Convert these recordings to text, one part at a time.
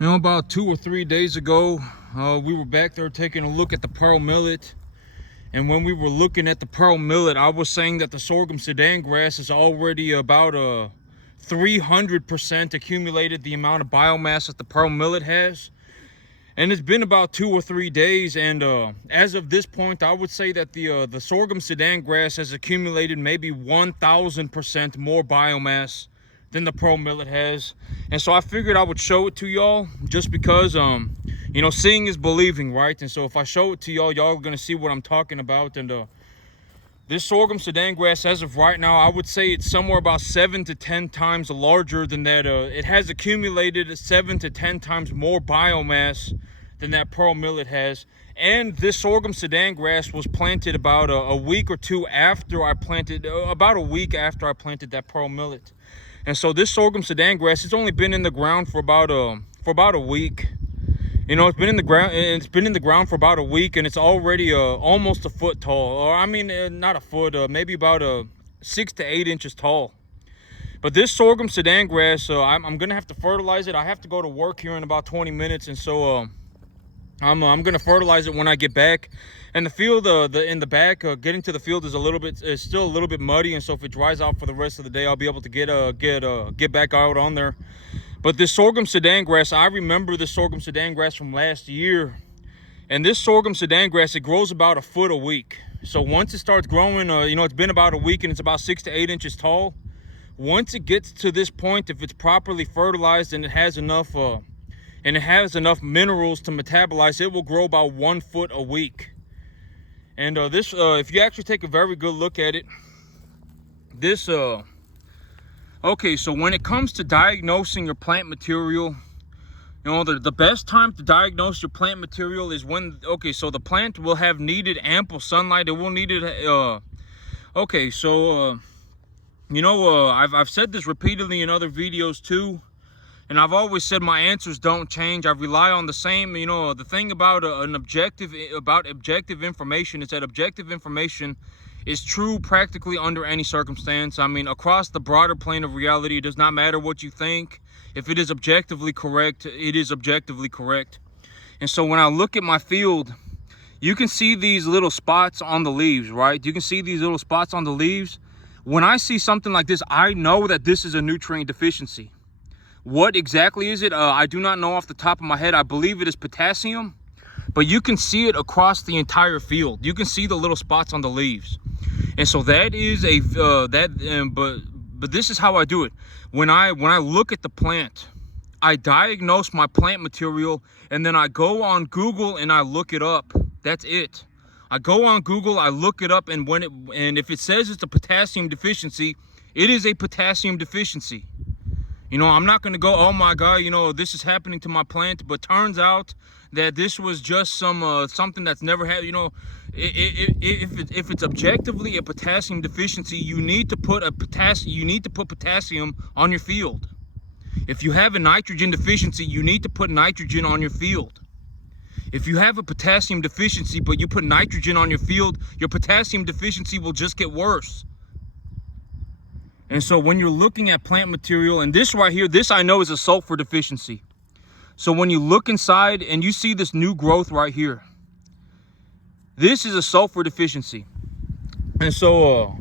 You know, about 2 or 3 days ago, we were back there taking a look at the pearl millet. And when we were looking at the pearl millet, I was saying that the sorghum Sudan grass is already about 300% accumulated the amount of biomass that the pearl millet has. And it's been about 2 or 3 days, and as of this point, I would say that the sorghum Sudan grass has accumulated maybe 1,000% more biomass than the pearl millet has. And so I figured I would show it to y'all, just because you know, seeing is believing, right? And so if I show it to y'all, y'all are gonna see what I'm talking about. And this sorghum Sudan grass, as of right now, I would say it's somewhere about 7 to 10 times larger than that. It has accumulated 7 to 10 times more biomass than that pearl millet has. And this sorghum Sudan grass was planted about a week or two after I planted, about a week after I planted that pearl millet. And so this sorghum Sudan grass, it's only been in the ground for about a week. You know, it's been in the ground for about a week, and it's already almost a foot tall. Or I mean, not a foot, maybe about 6 to 8 inches tall. But this sorghum Sudan grass, I'm gonna have to fertilize it. I have to go to work here in about 20 minutes, and so I'm gonna fertilize it when I get back. And the field, in the back, getting to the field is still a little bit muddy, and so if it dries out for the rest of the day, I'll be able to get back out on there. But this sorghum Sudan grass, I remember this sorghum Sudan grass from last year, and this sorghum Sudan grass, it grows about a foot a week. So once it starts growing, you know, it's been about a week and it's about 6 to 8 inches tall. Once it gets to this point, if it's properly fertilized and it has enough minerals to metabolize, it will grow about 1 foot a week. And this, if you actually take a very good look at it, this, okay, so when it comes to diagnosing your plant material, you know, the best time to diagnose your plant material is when, okay, so the plant will have needed ample sunlight. It will need it, okay, so, you know, I've said this repeatedly in other videos too. And I've always said my answers don't change. I rely on the same, you know, the thing about objective information is that objective information is true practically under any circumstance. I mean, across the broader plane of reality, it does not matter what you think. If it is objectively correct, it is objectively correct. And so when I look at my field, you can see these little spots on the leaves, right? You can see these little spots on the leaves. When I see something like this, I know that this is a nutrient deficiency. What exactly is it? I do not know off the top of my head. I believe it is potassium, but you can see it across the entire field. You can see the little spots on the leaves. And so that is but this is how I do it. When I look at the plant, I diagnose my plant material, and then I go on Google and I look it up. That's it. I go on Google, I look it up, and if it says it's a potassium deficiency, it is a potassium deficiency. You know, I'm not going to go, oh my God, you know, this is happening to my plant. But turns out that this was just something that's never had, you know, if it's objectively a potassium deficiency, you need to put potassium on your field. If you have a nitrogen deficiency, you need to put nitrogen on your field. If you have a potassium deficiency, but you put nitrogen on your field, your potassium deficiency will just get worse. And so when you're looking at plant material, and this right here, this I know is a sulfur deficiency. So when you look inside and you see this new growth right here, this is a sulfur deficiency. And so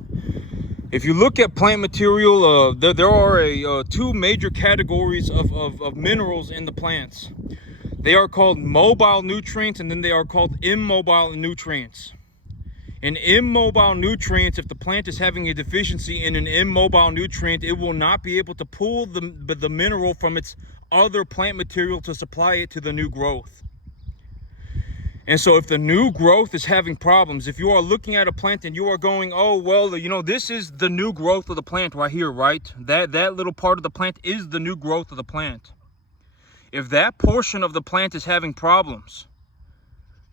if you look at plant material, there are two major categories of minerals in the plants. They are called mobile nutrients, and then they are called immobile nutrients. An immobile nutrient, if the plant is having a deficiency in an immobile nutrient, it will not be able to pull the mineral from its other plant material to supply it to the new growth. And so if the new growth is having problems, if you are looking at a plant and you are going, oh, well, you know, this is the new growth of the plant right here, right? That little part of the plant is the new growth of the plant. If that portion of the plant is having problems,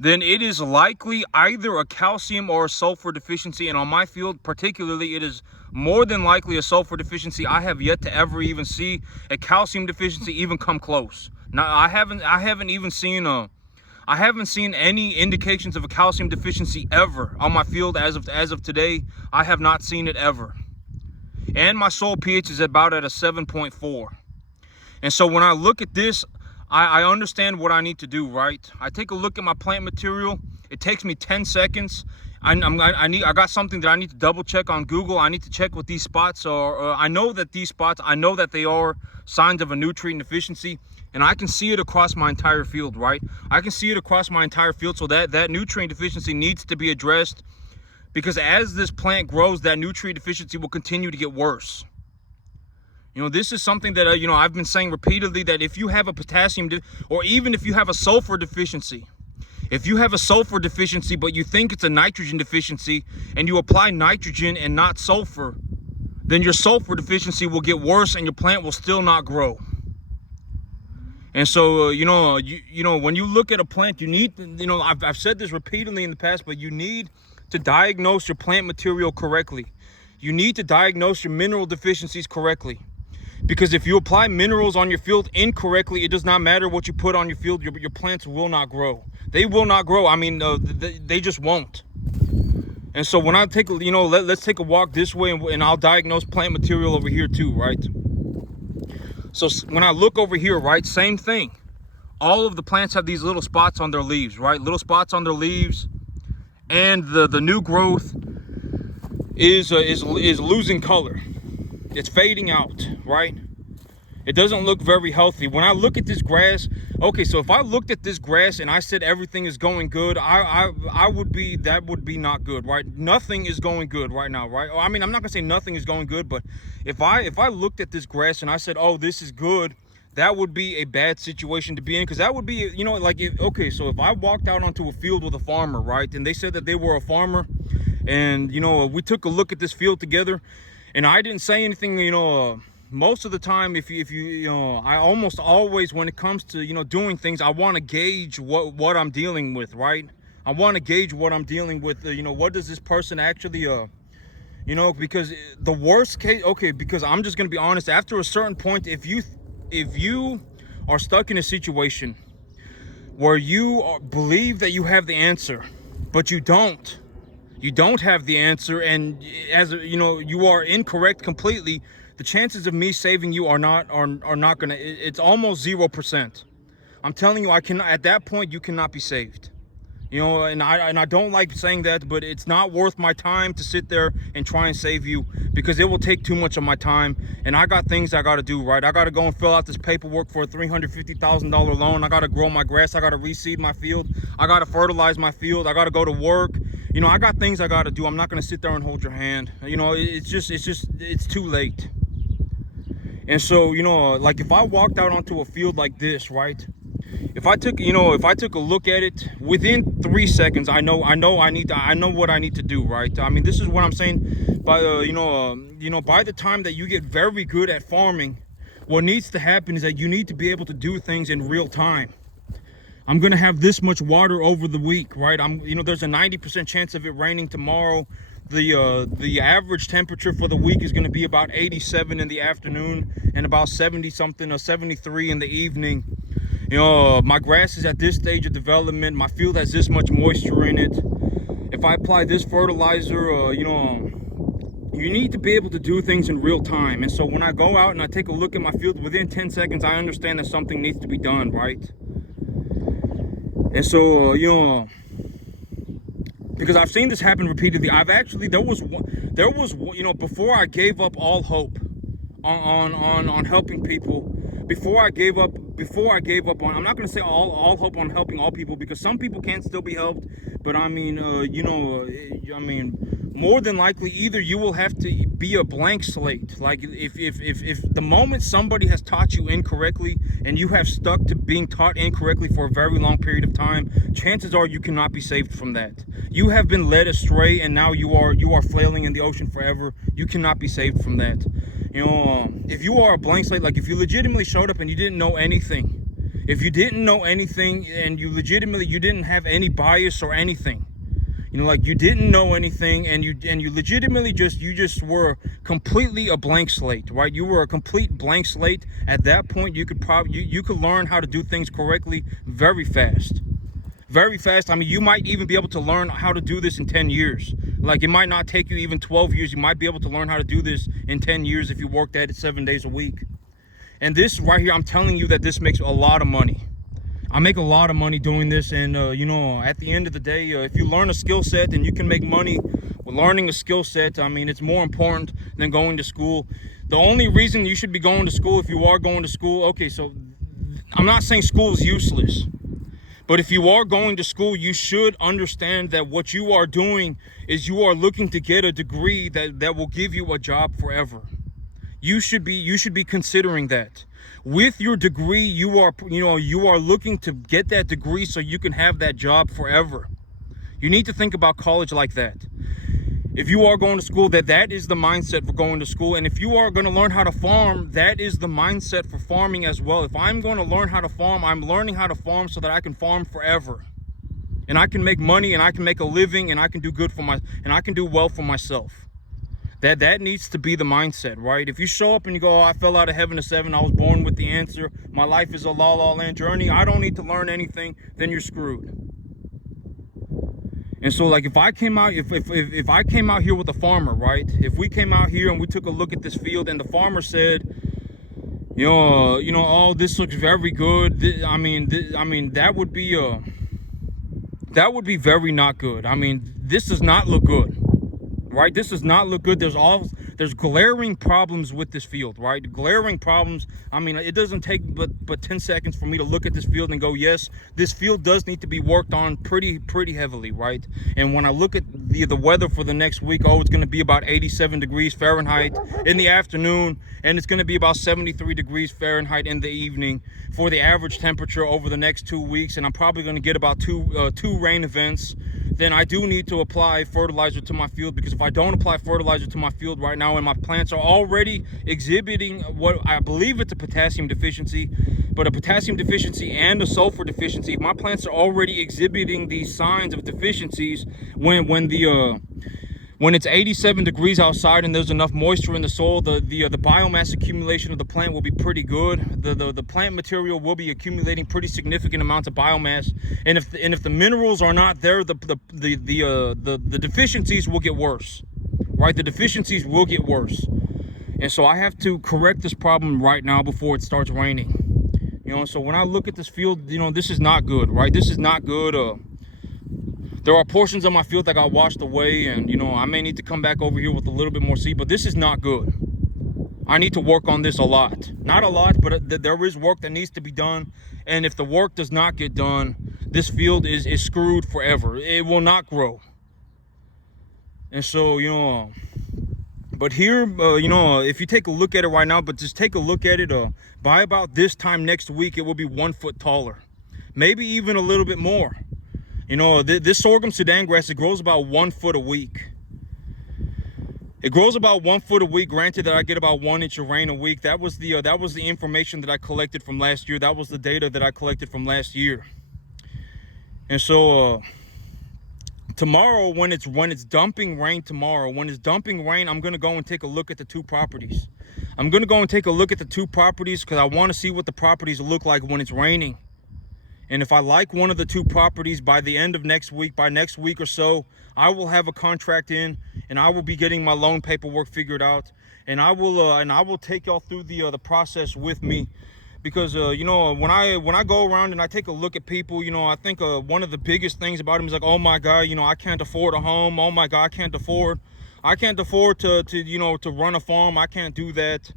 then it is likely either a calcium or a sulfur deficiency. And on my field particularly, it is more than likely a sulfur deficiency. I have yet to ever even see a calcium deficiency even come close. Now, I haven't even seen any indications of a calcium deficiency ever on my field as of today. I have not seen it ever. And my soil pH is about at a 7.4. And so when I look at this, I understand what I need to do, right? I take a look at my plant material. It takes me 10 seconds. I got something that I need to double check on Google. I need to check what these spots are. I know that these spots, I know that they are signs of a nutrient deficiency, and I can see it across my entire field, right? I can see it across my entire field, so that nutrient deficiency needs to be addressed, because as this plant grows, that nutrient deficiency will continue to get worse. You know, this is something that, you know, I've been saying repeatedly, that if you have a potassium, or even if you have a sulfur deficiency, if you have a sulfur deficiency, but you think it's a nitrogen deficiency, and you apply nitrogen and not sulfur, then your sulfur deficiency will get worse and your plant will still not grow. And so, you know, when you look at a plant, you need, you know, I've said this repeatedly in the past, but you need to diagnose your plant material correctly. You need to diagnose your mineral deficiencies correctly. Because if you apply minerals on your field incorrectly, it does not matter what you put on your field, your plants will not grow. They will not grow. I mean, they just won't. And so when I take, you know, let's take a walk this way, and I'll diagnose plant material over here too, right? So when I look over here, right, same thing. All of the plants have these little spots on their leaves, right? Little spots on their leaves, and the new growth is losing color. It's fading out, right? It doesn't look very healthy. When I look at this grass, okay, so if I looked at this grass and I said everything is going good, that would be not good, right? Nothing is going good right now, right? I mean, I'm not gonna say nothing is going good, but if I looked at this grass and I said, oh, this is good, that would be a bad situation to be in, because that would be, you know, like, okay, so if I walked out onto a field with a farmer, right, and they said that they were a farmer, and, you know, we took a look at this field together, and I didn't say anything, you know, most of the time, if you know, I almost always, when it comes to, you know, doing things, I want to gauge what I'm dealing with, right? I want to gauge what I'm dealing with, you know, what does this person actually, you know, because the worst case, okay, because I'm just going to be honest, after a certain point, if you are stuck in a situation where you believe that you have the answer, but you don't have the answer, and as you know, you are incorrect completely, the chances of me saving you are not gonna, it's almost 0%. I'm telling you, at that point, you cannot be saved. You know, and I don't like saying that, but it's not worth my time to sit there and try and save you, because it will take too much of my time, and I got things I got to do, right? I got to go and fill out this paperwork for a $350,000 loan. I got to grow my grass. I got to reseed my field. I got to fertilize my field. I got to go to work. You know, I got things I got to do. I'm not going to sit there and hold your hand. You know, it's too late. And so, you know, like if I walked out onto a field like this, right? If I took a look at it within 3 seconds, I know what I need to do, right? I mean, this is what I'm saying. By by the time that you get very good at farming, what needs to happen is that you need to be able to do things in real time. I'm gonna have this much water over the week, right? There's a 90% chance of it raining tomorrow. The average temperature for the week is going to be about 87 in the afternoon and about 70 something or 73 in the evening. You know, my grass is at this stage of development. My field has this much moisture in it. If I apply this fertilizer, you need to be able to do things in real time. And so when I go out and I take a look at my field, within 10 seconds, I understand that something needs to be done, right? And so, because I've seen this happen repeatedly. There was, before I gave up all hope on helping people, before I gave up on, I'm not going to say all hope on helping all people, because some people can still be helped, but I mean, more than likely, either you will have to be a blank slate. Like if the moment somebody has taught you incorrectly and you have stuck to being taught incorrectly for a very long period of time, chances are you cannot be saved from that. You have been led astray, and now you are flailing in the ocean forever. You cannot be saved from that. If you are a blank slate, like if you legitimately showed up and you didn't know anything, if you didn't know anything and you didn't have any bias or anything, like you didn't know anything, and you legitimately just were completely a blank slate, right? You were a complete blank slate. At that point, you could learn how to do things correctly very fast. Very fast. I mean, you might even be able to learn how to do this in 10 years. Like, it might not take you even 12 years. You might be able to learn how to do this in 10 years if you worked at it 7 days a week. And this right here, I'm telling you that this makes a lot of money. I make a lot of money doing this, and you know, at the end of the day, if you learn a skill set, then you can make money with learning a skill set. I mean, it's more important than going to school. The only reason you should be going to school, if you are going to school, okay, so I'm not saying school is useless, but if you are going to school, you should understand that what you are doing is you are looking to get a degree that will give you a job forever. You should be considering that. With your degree, you are looking to get that degree so you can have that job forever. You need to think about college like that. If you are going to school, that is the mindset for going to school. And if you are going to learn how to farm, that is the mindset for farming as well. If I'm going to learn how to farm, I'm learning how to farm so that I can farm forever. And I can make money, and I can make a living, and I can do and I can do well for myself. That needs to be the mindset, right? If you show up and you go, oh, I fell out of heaven at 7, I was born with the answer, my life is a la land journey, I don't need to learn anything, then you're screwed. And so, like, if I came out here with a farmer, right? If we came out here and we took a look at this field and the farmer said, you know, oh, this looks very good. I mean, that would be very not good. I mean, this does not look good. Right, this does not look good. There's glaring problems with this field, right? Glaring problems. I mean, it doesn't take but 10 seconds for me to look at this field and go, yes, this field does need to be worked on pretty heavily, right? And when I look at the weather for the next week, oh, it's going to be about 87 degrees Fahrenheit in the afternoon, and it's going to be about 73 degrees Fahrenheit in the evening for the average temperature over the next 2 weeks. And I'm probably going to get about two rain events. Then I do need to apply fertilizer to my field, because if I don't apply fertilizer to my field right now and my plants are already exhibiting what I believe it's a potassium deficiency, but a potassium deficiency and a sulfur deficiency, if my plants are already exhibiting these signs of deficiencies when it's 87 degrees outside and there's enough moisture in the soil, the biomass accumulation of the plant will be pretty good. The plant material will be accumulating pretty significant amounts of biomass, and if the minerals are not there, the deficiencies will get worse, right? The deficiencies will get worse, and so I have to correct this problem right now before it starts raining. You know, so when I look at this field, you know, this is not good, right? This is not good. There are portions of my field that got washed away, and, you know, I may need to come back over here with a little bit more seed, but this is not good. I need to work on this a lot. Not a lot, but there is work that needs to be done. And if the work does not get done, this field is screwed forever. It will not grow. And so, you know, but here, you know, if you take a look at it right now, but just take a look at it, by about this time next week, it will be 1 foot taller. Maybe even a little bit more. You know, this sorghum Sudan grass, it grows about 1 foot a week. It grows about 1 foot a week. Granted that I get about 1 inch of rain a week. That was the information that I collected from last year. That was the data that I collected from last year. And so tomorrow, when it's dumping rain tomorrow, I'm gonna go and take a look at the 2 properties. I'm gonna go and take a look at the 2 properties because I want to see what the properties look like when it's raining. And if I like one of the 2 properties by the end of next week, by next week or so, I will have a contract in, and I will be getting my loan paperwork figured out, and I will take y'all through the process with me, because you know, when I go around and I take a look at people, you know, I think one of the biggest things about them is like, oh my God, you know, I can't afford a home. Oh my God, I can't afford to you know, to run a farm. I can't do that.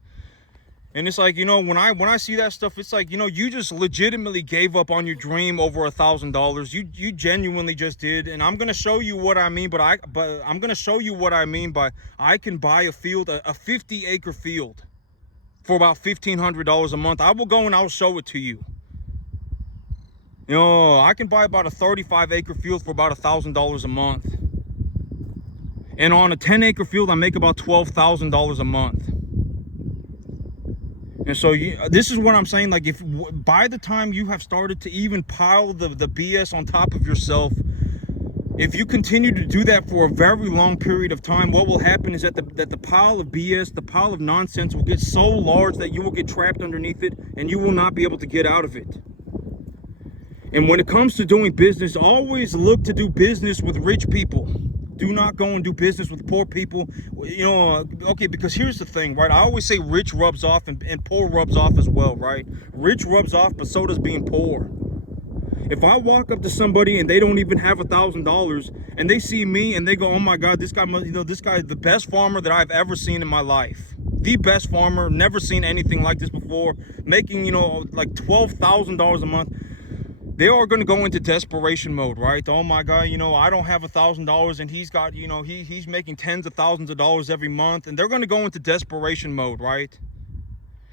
And it's like, you know, when I see that stuff, it's like, you know, you just legitimately gave up on your dream over $1,000. You genuinely just did. And I'm gonna show you what I mean. But I'm gonna show you what I mean by I can buy a field, a 50-acre field, for about $1,500 a month. I will go and I'll show it to you. You know, I can buy about a 35-acre field for about $1,000 a month. And on a 10-acre field, I make about $12,000 a month. And so this is what I'm saying. Like, if by the time you have started to even pile the BS on top of yourself, if you continue to do that for a very long period of time, what will happen is that the pile of BS, the pile of nonsense will get so large that you will get trapped underneath it and you will not be able to get out of it. And when it comes to doing business, always look to do business with rich people. Do not go and do business with poor people. You know, okay, because here's the thing, right? I always say rich rubs off and poor rubs off as well, right? Rich rubs off, but so does being poor. If I walk up to somebody and they don't even have $1,000 and they see me and they go, oh my God, this guy must, you know, this guy is the best farmer that I've ever seen in my life. The best farmer, never seen anything like this before, making, you know, like $12,000 a month. They are going to go into desperation mode, right? Oh my God, you know, I don't have $1,000 and he's got, you know, he's making tens of thousands of dollars every month, and they're going to go into desperation mode, right?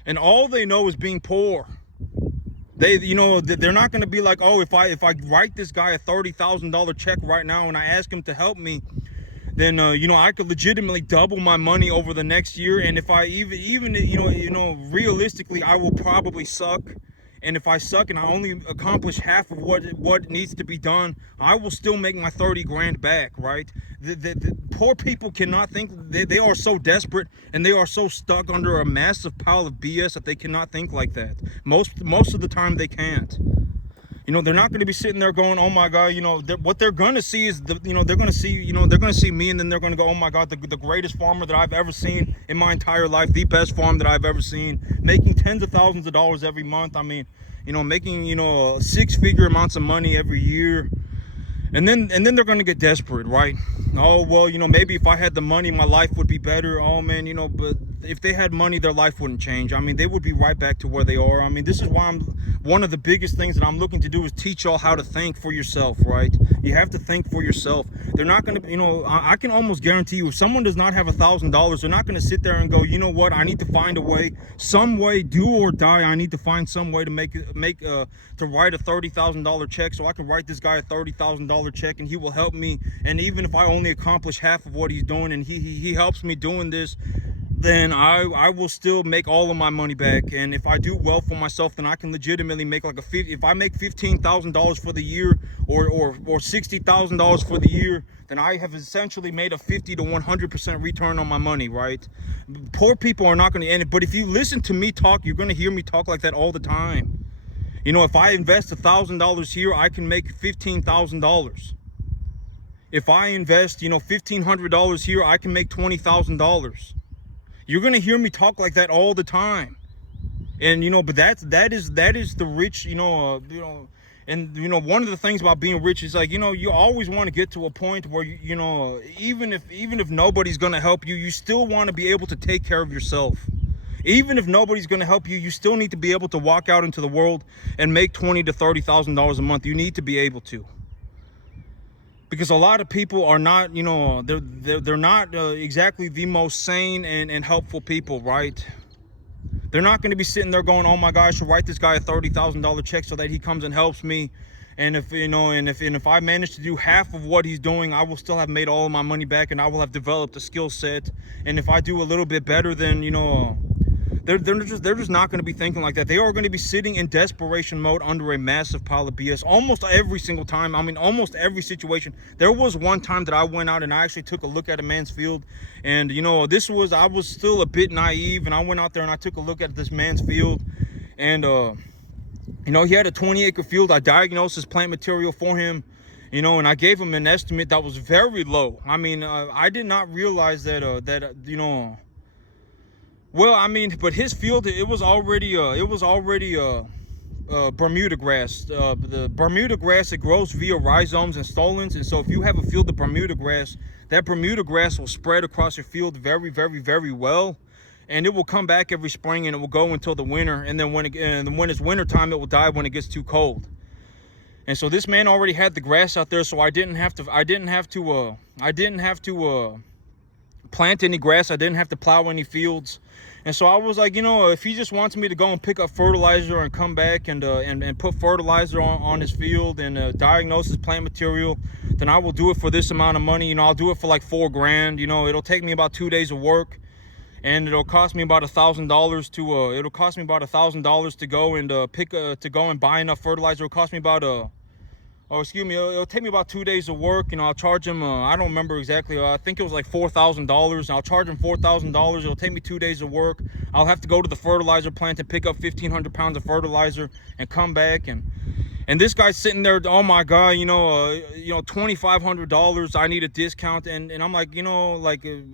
And all they know is being poor. They, you know, they're not going to be like, oh, if I write this guy a $30,000 check right now and I ask him to help me, then you know, I could legitimately double my money over the next year. And if I even you know, realistically, I will probably suck. And if I suck and I only accomplish half of what needs to be done, I will still make my 30 grand back, right? The poor people cannot think. They are so desperate and they are so stuck under a massive pile of BS that they cannot think like that. Most of the time they can't. You know, they're not going to be sitting there going, oh my God, you know, what they're going to see is, you know, they're going to see, you know, they're going to see me, and then they're going to go, oh my God, the greatest farmer that I've ever seen in my entire life, the best farm that I've ever seen, making tens of thousands of dollars every month. I mean, you know, making, you know, six-figure amounts of money every year. And then they're going to get desperate, right? Oh, well, you know, maybe if I had the money, my life would be better. Oh man, you know, but if they had money, their life wouldn't change. I mean, they would be right back to where they are. I mean, this is why one of the biggest things that I'm looking to do is teach y'all how to think for yourself, right? You have to think for yourself. They're not going to, you know, I can almost guarantee you, if someone does not have $1,000, they're not going to sit there and go, you know what, I need to find a way, some way, do or die, I need to find some way to to write a $30,000 check so I can write this guy a $30,000 check and he will help me. And even if I only accomplish half of what he's doing and he helps me doing this, then I will still make all of my money back. And if I do well for myself, then I can legitimately make like if I make $15,000 for the year or $60,000 for the year, then I have essentially made a 50 to 100% return on my money, right? Poor people are not going to end it. But if you listen to me talk, you're going to hear me talk like that all the time. You know, if I invest $1,000 here, I can make $15,000. If I invest, you know, $1,500 here, I can make $20,000. You're gonna hear me talk like that all the time, and you know, but that is the rich, you know, and you know, one of the things about being rich is like, you know, you always want to get to a point where you know, even if nobody's gonna help you, you still want to be able to take care of yourself. Even if nobody's going to help you, you still need to be able to walk out into the world and make $20,000 to $30,000 a month. You need to be able to, because a lot of people are not, you know, they're not exactly the most sane and helpful people, right? They're not going to be sitting there going, oh my God, I should write this guy a $30,000 check so that he comes and helps me. And if, you know, and if I manage to do half of what he's doing, I will still have made all of my money back and I will have developed a skill set. And if I do a little bit better, then, you know, they're just not going to be thinking like that. They are going to be sitting in desperation mode under a massive pile of BS almost every single time. I mean, almost every situation. There was one time that I went out and I actually took a look at a man's field, and you know, I was still a bit naive, and I went out there and I took a look at this man's field, and you know, he had a 20-acre field. I diagnosed his plant material for him, you know, and I gave him an estimate that was very low. I mean, I did not realize that you know. Well, I mean, but his field, it was already Bermuda grass. The Bermuda grass, it grows via rhizomes and stolons, and so if you have a field of Bermuda grass, that Bermuda grass will spread across your field very, very, very well, and it will come back every spring and it will go until the winter, and then when it's winter time, it will die when it gets too cold. And so this man already had the grass out there, so I didn't have to plant any grass. I didn't have to plow any fields. And so I was like, you know, if he just wants me to go and pick up fertilizer and come back and put fertilizer on his field and diagnose his plant material, then I will do it for this amount of money. You know, I'll do it for like $4 grand. You know, it'll take me about 2 days of work, and it'll cost me about $1,000 to go and to go and buy enough fertilizer. It'll cost me about it'll take me about 2 days of work, and I'll charge him, I don't remember exactly, I think it was like $4,000. I'll charge him $4,000. It'll take me 2 days of work. I'll have to go to the fertilizer plant and pick up 1,500 pounds of fertilizer and come back, and And this guy's sitting there, oh my God, $2,500, I need a discount. And I'm like,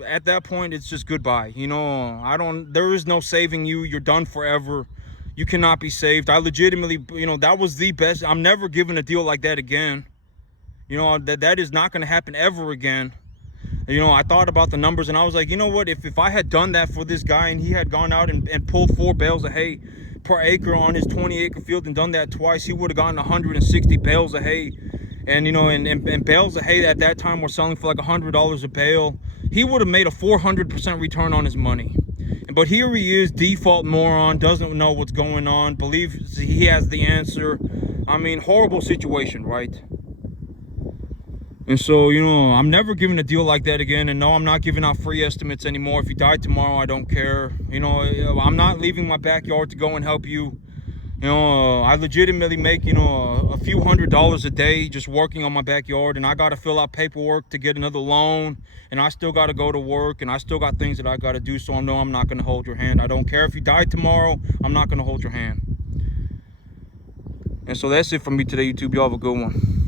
at that point, it's just goodbye. There is no saving you. You're done forever. You cannot be saved. I legitimately, that was the best. I'm never giving a deal like that again. That is not going to happen ever again. I thought about the numbers and I was like, you know what, if I had done that for this guy and he had gone out and pulled 4 bales of hay per acre on his 20-acre field and done that twice, he would have gotten 160 bales of hay. And and bales of hay at that time were selling for like $100 a bale. He would have made a 400% return on his money. But here he is, default moron, doesn't know what's going on, believes he has the answer. I mean, horrible situation, right? And so, I'm never giving a deal like that again. And no, I'm not giving out free estimates anymore. If you die tomorrow, I don't care. I'm not leaving my backyard to go and help you. I legitimately make, a few $100s a day just working on my backyard. And I got to fill out paperwork to get another loan. And I still got to go to work. And I still got things that I got to do. So I know I'm not going to hold your hand. I don't care if you die tomorrow. I'm not going to hold your hand. And so that's it from me today, YouTube. Y'all have a good one.